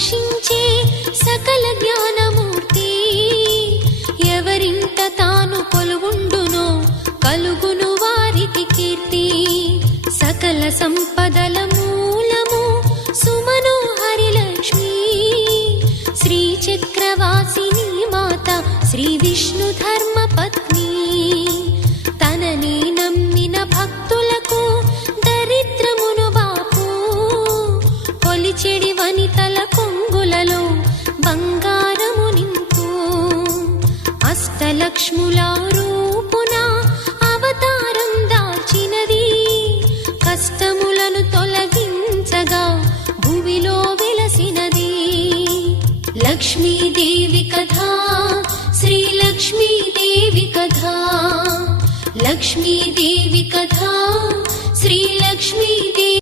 రక్షించే సకల జ్ఞానమూర్తి. ఎవరింట తాను కొలువుండునో కలుగును వారికి కీర్తి. సకల సంపదల మూలము సుమనోహరి లక్ష్మి. శ్రీ చక్రవాసిని మాత శ్రీ విష్ణు ధర్మ పత్ని. తనని నమ్మిన భక్తులకు దరిద్రమును బాపు. కొలిచెడి వనితల కొంగులలో బంగారము నింపు. అష్టలక్ష్ముల రూపున అవతారం దాల్చినది. కష్టములను తొలగించగా భూమిలో వెలసినది. లక్ష్మీదేవి కథ శ్రీ లక్ష్మీదేవి కథ. లక్ష్మీదేవి కథ శ్రీ లక్ష్మీ